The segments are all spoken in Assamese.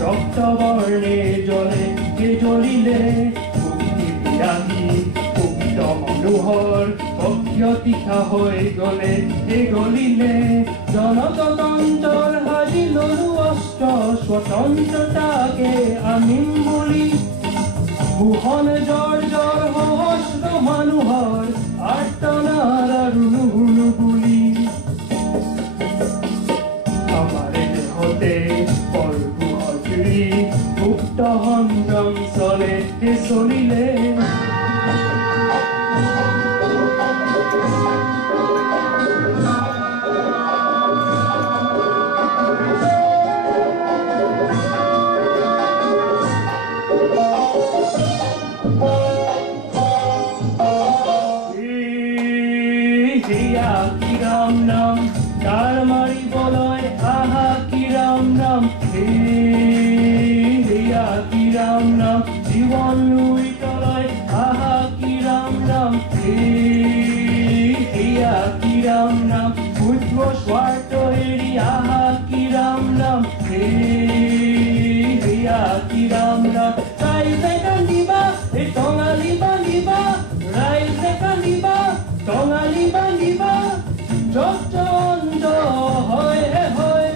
ৰক্তবৰ্ণে জলে কে জ্বলিলে মুক্তি বিৰাগী উক্ত মনোহৰ অক্ষতিকা হৈ গলে কে গলিলে জনতন্ত্ৰৰ সাজি ললো অস্ত্ৰ স্বতন্ত্ৰতাকে আনিম বুলি ভূষণ জৰ সহস্ৰ মানুহৰ আৰ্তনাদ আৰু নুশুনো বুলি আমাৰে দেহতে মুক্ত সংগ্ৰাম চলে চলিলে কি ৰাম নাম কাৰ মাৰিবলৈ আহা কি ৰাম নাম কি ৰাম নাম জীৱন লুই তলাই আহা কি ৰাম নাম কি ৰাম নাম বুদ্ধ স্বাৰ্থ এৰি আহা কি ৰাম নাম কি ৰাম নাম ৰাইজে কান্দিবা এই টঙালি বান্ধিবা ৰাইজে কান্দিবা টঙালি বান্ধিবা যত হয় হয়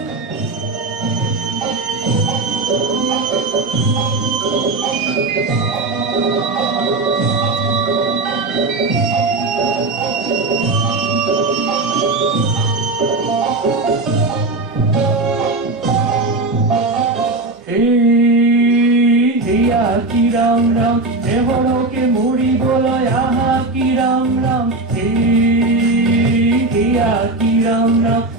কি ৰাম ৰাম দেহৰকে মৰিবলৈ আহা কি ৰাম ৰাম কি ৰাম ৰাম